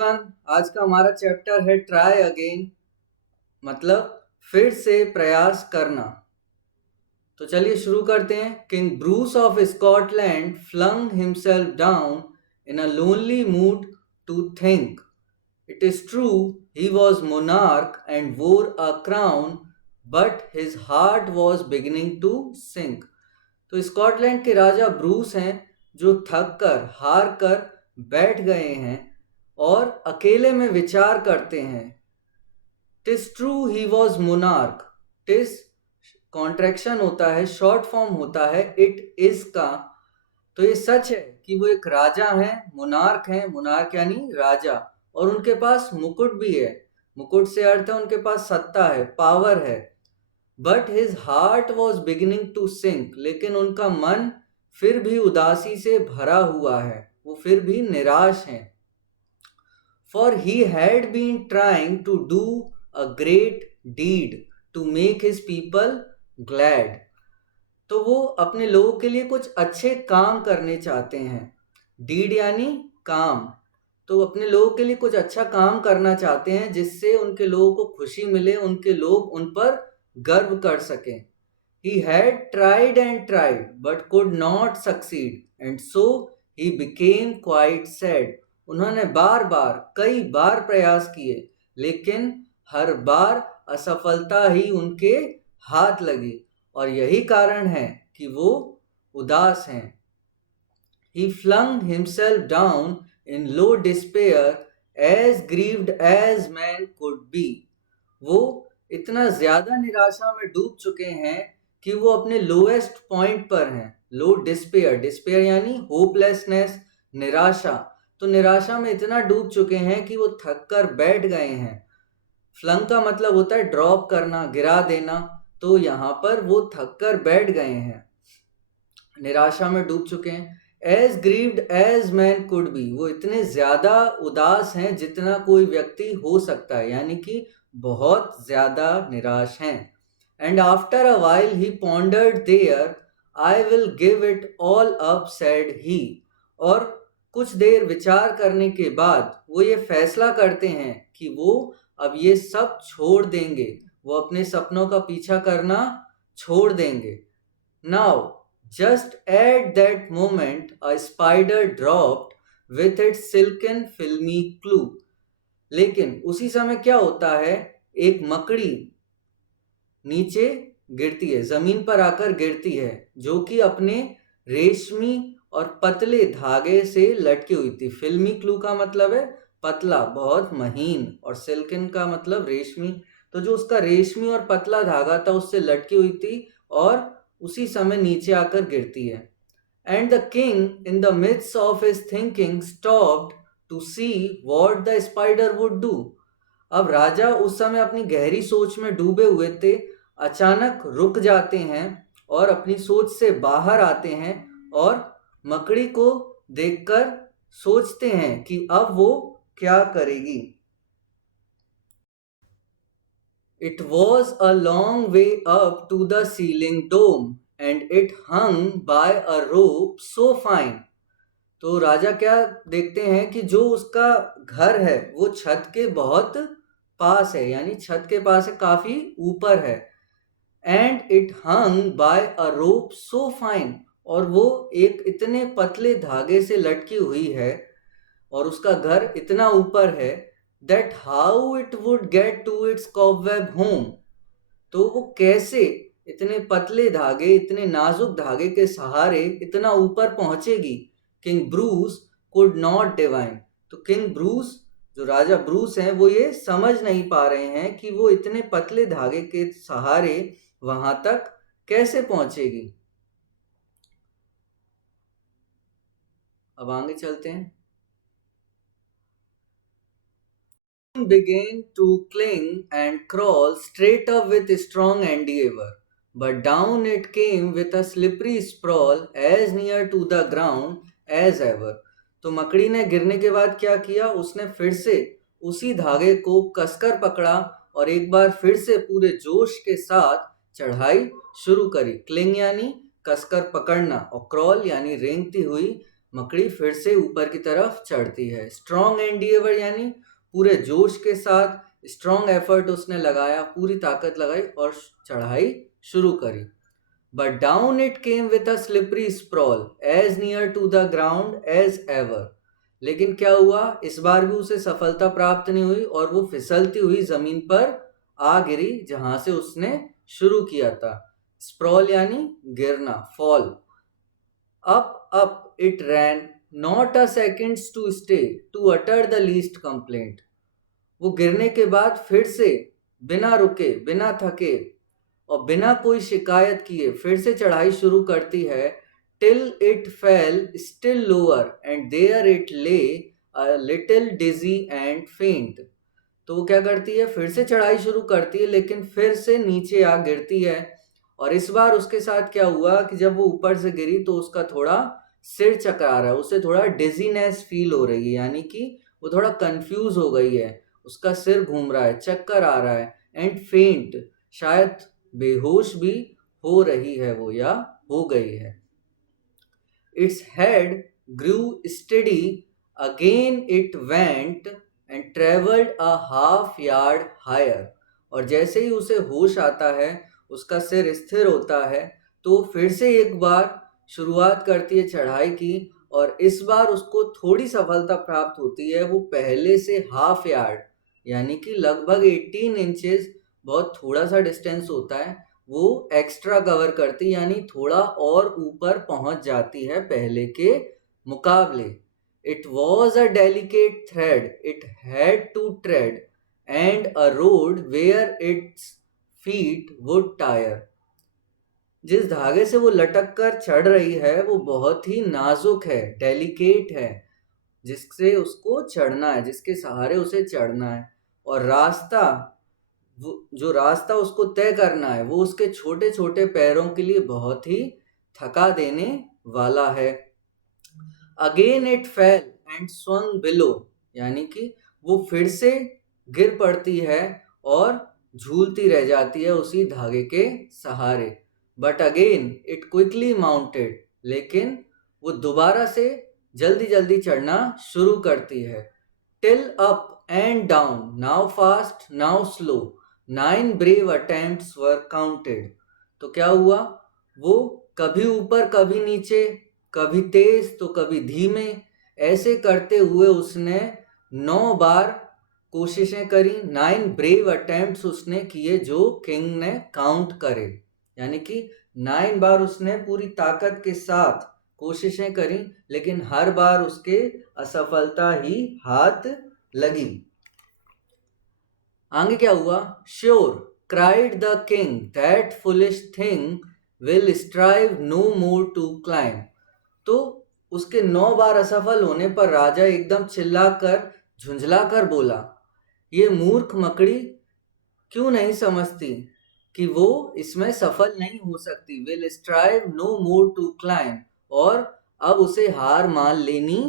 आज का हमारा चैप्टर है ट्राई अगेन, मतलब फिर से प्रयास करना। तो चलिए शुरू करते हैं। King Bruce of Scotland flung himself down in a lonely mood to think. It is true he was monarch and wore a crown, but his heart was beginning to sink. तो स्कॉटलैंड के राजा Bruce हैं जो थक कर हार कर बैठ गए हैं और अकेले में विचार करते हैं। TISS true he was monarch. TISS contraction होता है, शॉर्ट फॉर्म होता है इट इज का। तो ये सच है कि वो एक राजा हैं, मोनार्क हैं। मोनार्क यानी राजा, और उनके पास मुकुट भी है। मुकुट से अर्थ है उनके पास सत्ता है, पावर है। But his heart was beginning to sink, लेकिन उनका मन फिर भी उदासी से भरा हुआ है, वो फिर भी निराश हैं। For he had been trying to do a great deed to make his people glad. तो वो अपने लोगों के लिए कुछ अच्छे काम करने चाहते हैं। डीड यानी काम। तो अपने लोगों के लिए कुछ अच्छा काम करना चाहते हैं जिससे उनके लोगों को खुशी मिले, उनके लोग उन पर गर्व कर सकें। He had tried and tried but could not succeed, and so he became quite sad. उन्होंने बार बार कई बार प्रयास किए, लेकिन हर बार असफलता ही उनके हाथ लगी, और यही कारण है कि वो उदास हैं। He flung himself down in low despair, as grieved as man could be. वो इतना ज्यादा निराशा में डूब चुके हैं कि वो अपने लोएस्ट पॉइंट पर हैं। लो डिस्पेयर, डिस्पेयर यानी होपलेसनेस, निराशा। तो निराशा में इतना डूब चुके हैं कि वो थक कर बैठ गए हैं। फ्लंग का मतलब होता है ड्रॉप करना, गिरा देना। तो यहाँ पर वो थक कर बैठ गए हैं, निराशा में डूब चुके हैं। As grieved as man could be, वो इतने ज्यादा उदास हैं जितना कोई व्यक्ति हो सकता है, यानी कि बहुत ज्यादा निराश हैं। And after a while he pondered there, I will give it all up said he. और कुछ देर विचार करने के बाद वो ये फैसला करते हैं कि वो अब ये सब छोड़ देंगे, वो अपने सपनों का पीछा करना छोड़ देंगे। Now just at that moment, a spider dropped with its silken filmy clue. लेकिन उसी समय क्या होता है, एक मकड़ी नीचे गिरती है, जमीन पर आकर गिरती है, जो कि अपने रेशमी और पतले धागे से लटकी हुई थी। फिल्मी क्लू का मतलब है पतला, बहुत महीन, और सिल्कन का मतलब रेशमी। तो जो उसका रेशमी और पतला धागा था उससे लटकी हुई थी, और उसी समय नीचे आकर गिरती है। And the king in the midst of his thinking stopped to see what the spider would do. अब राजा उस समय अपनी गहरी सोच में डूबे हुए थे, अचानक रुक जाते हैं और अपनी सोच से बाहर आते हैं, और मकड़ी को देखकर सोचते हैं कि अब वो क्या करेगी। It was a long way up to the ceiling dome, and it hung by a rope so fine. तो राजा क्या देखते हैं कि जो उसका घर है वो छत के बहुत पास है, यानी छत के पास है, काफी ऊपर है। And it hung by a rope so fine, और वो एक इतने पतले धागे से लटकी हुई है, और उसका घर इतना ऊपर है, that how it would get to its cobweb home. तो वो कैसे इतने पतले धागे, इतने नाजुक धागे के सहारे इतना ऊपर पहुंचेगी। King Bruce could not divine. तो किंग ब्रूस, जो राजा ब्रूस हैं, वो ये समझ नहीं पा रहे हैं कि वो इतने पतले धागे के सहारे वहां तक कैसे पहुंचेगी। अब आगे चलते हैं। Began to cling and crawl straight up with strong endeavor, but down it came with a slippery sprawl as near to the ground as ever. तो मकड़ी ने गिरने के बाद क्या किया, उसने फिर से उसी धागे को कसकर पकड़ा और एक बार फिर से पूरे जोश के साथ चढ़ाई शुरू करी। क्लिंग यानी कसकर पकड़ना, और क्रॉल यानी रेंगती हुई मकड़ी फिर से ऊपर की तरफ चढ़ती है। स्ट्रॉन्ग एंडिएवर यानी पूरे जोश के साथ, स्ट्रॉन्ग एफर्ट उसने लगाया, पूरी ताकत लगाई और चढ़ाई शुरू करी। But down it came with a slippery sprawl, as near to the ground as ever. लेकिन क्या हुआ, इस बार भी उसे सफलता प्राप्त नहीं हुई और वो फिसलती हुई जमीन पर आ गिरी जहां से उसने शुरू किया था। स्प्रॉल यानी गिरना, fall. Up it ran, not a seconds to stay, to utter the least complaint. वो गिरने के बाद फिर से बिना रुके, बिना थके और बिना कोई शिकायत किए फिर से चढ़ाई शुरू करती है। Till it fell still lower and there it lay a little dizzy and faint. तो वो क्या करती है, फिर से चढ़ाई शुरू करती है लेकिन फिर से नीचे आ गिरती है। और इस बार उसके साथ क्या हुआ कि जब वो ऊपर से गिरी तो उसका थोड़ा सिर चकरा रहा है, उसे थोड़ा डिजीनेस फील हो रही है, यानी कि वो थोड़ा कंफ्यूज हो गई है, उसका सिर घूम रहा है, चक्कर आ रहा है। एंड फेंट, शायद बेहोश भी हो रही है वो या हो गई है। Its head grew steady, again it went and travelled a half yard higher. और जैसे ही उसे होश आता है, उसका सिर स्थिर होता है, तो फिर से एक बार शुरुआत करती है चढ़ाई की और इस बार उसको थोड़ी सफलता प्राप्त होती है। वो पहले से हाफ यार्ड यानी कि लगभग 18 इंचेस, बहुत थोड़ा सा डिस्टेंस होता है, वो एक्स्ट्रा कवर करती, यानी थोड़ा और ऊपर पहुंच जाती है पहले के मुकाबले। It was a delicate thread it had to tread and a road where its feet would tire. जिस धागे से वो लटक कर चढ़ रही है वो बहुत ही नाजुक है, डेलिकेट है, जिससे उसको चढ़ना है, जिसके सहारे उसे चढ़ना है। और रास्ता, जो रास्ता उसको तय करना है, वो उसके छोटे छोटे पैरों के लिए बहुत ही थका देने वाला है। Again it fail and swung below, यानी कि वो फिर से गिर पड़ती है और झूलती रह जाती है उसी धागे के सहारे। But again it quickly mounted, लेकिन वो दोबारा से जल्दी जल्दी चढ़ना शुरू करती है। Till up and down, now fast now slow, 9 brave attempts were counted. तो क्या हुआ, वो कभी ऊपर कभी नीचे, कभी तेज तो कभी धीमे, ऐसे करते हुए उसने 9 बार कोशिशें करी। 9 ब्रेव अटेम्प्ट्स उसने किए जो किंग ने काउंट करे, यानी कि 9 बार उसने पूरी ताकत के साथ कोशिशें करी, लेकिन हर बार उसके असफलता ही हाथ लगी। आगे क्या हुआ, sure cried the king that foolish thing will strive no more to climb. तो उसके 9 बार असफल होने पर राजा एकदम चिल्लाकर झुंझलाकर बोला, ये मूर्ख मकड़ी क्यों नहीं समझती कि वो इसमें सफल नहीं हो सकती। Will strive no more to climb, और अब उसे हार मान लेनी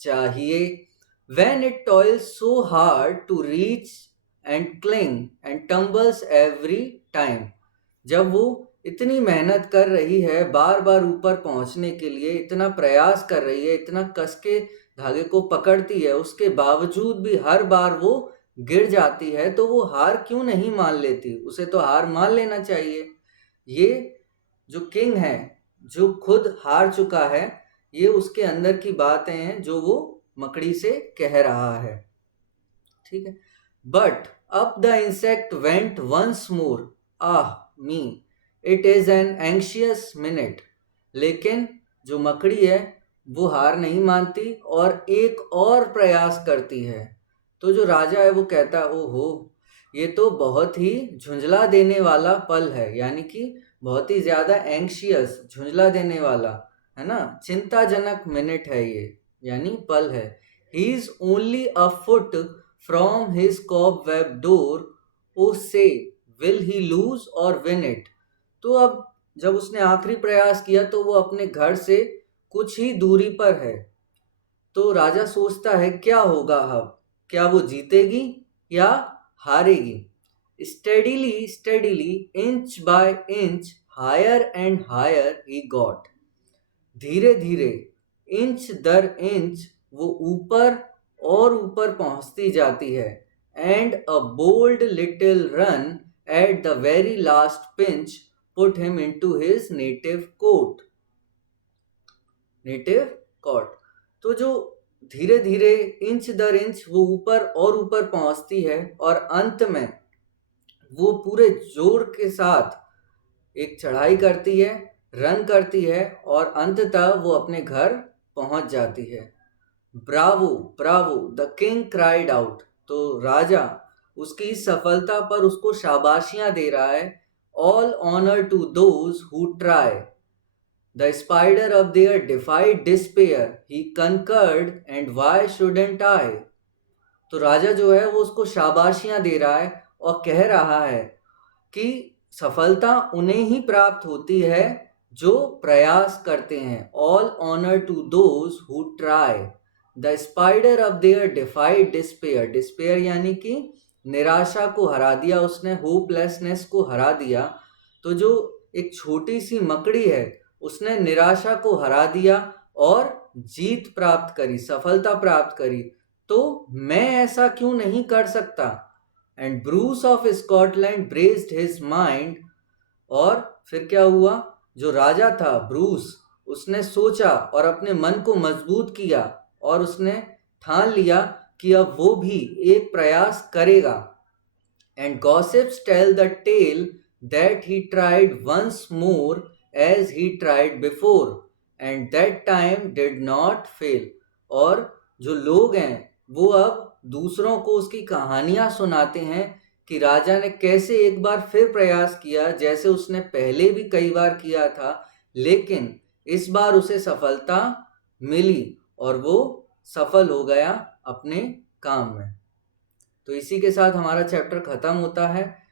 चाहिए। When it toils so hard to reach and cling and tumbles every time, जब वो इतनी मेहनत कर रही है बार बार ऊपर पहुंचने के लिए, इतना प्रयास कर रही है, इतना कस के धागे को पकड़ती है, उसके बावजूद भी हर बार वो गिर जाती है, तो वो हार क्यों नहीं मान लेती। उसे तो हार मान लेना चाहिए। ये जो किंग है, जो खुद हार चुका है, ये उसके अंदर की बातें हैं जो वो मकड़ी से कह रहा है। ठीक है। But up the insect went once more, ah me it is an anxious minute. लेकिन जो मकड़ी है वो हार नहीं मानती और एक और प्रयास करती है। तो जो राजा है वो कहता है, ओहो, ये तो बहुत ही झुंझला देने वाला पल है, यानी कि बहुत ही ज्यादा एंशियस, झुंझला देने वाला, है ना, चिंताजनक मिनट है ये, यानी पल है। He is only a foot from his cobweb door, oh say will he lose or win it. तो अब जब उसने आखिरी प्रयास किया तो वो अपने घर से कुछ ही दूरी पर है। तो राजा सोचता है क्या होगा अब, क्या वो जीतेगी या हारेगी। Steadily steadily, inch by inch, higher and higher he got. धीरे धीरे इंच दर इंच वो ऊपर और ऊपर पहुंचती जाती है। And a bold little run at the very last pinch put him into his native cot. तो जो धीरे धीरे इंच दर इंच वो ऊपर और ऊपर पहुंचती है और अंत में वो पूरे जोर के साथ एक चढ़ाई करती है, रन करती है और अंततः वो अपने घर पहुंच जाती है। Bravo Bravo the king cried out. तो राजा उसकी इस सफलता पर उसको शाबाशियां दे रहा है। All honour to those who try, the spider of there defied despair, he conquered and why shouldn't I। तो राजा जो है वो उसको शाबाशियां दे रहा है और कह रहा है कि सफलता उन्हें ही प्राप्त होती है जो प्रयास करते हैं। All honour to those who try, the spider of there defied despair. Despair यानी कि निराशा को हरा दिया उसने, होपलेसनेस को हरा दिया। तो जो एक छोटी सी मकड़ी है उसने निराशा को हरा दिया और जीत प्राप्त करी, सफलता प्राप्त करी। तो मैं ऐसा क्यों नहीं कर सकता। And Bruce of Scotland braced his mind. और फिर क्या हुआ, जो राजा था ब्रूस, उसने सोचा और अपने मन को मजबूत किया और उसने ठान लिया कि अब वो भी एक प्रयास करेगा। And gossips tell the tale that he tried once more as he tried before and that time did not fail. और जो लोग हैं वो अब दूसरों को उसकी कहानियां सुनाते हैं कि राजा ने कैसे एक बार फिर प्रयास किया, जैसे उसने पहले भी कई बार किया था, लेकिन इस बार उसे सफलता मिली और वो सफल हो गया अपने काम में। तो इसी के साथ हमारा चैप्टर खत्म होता है।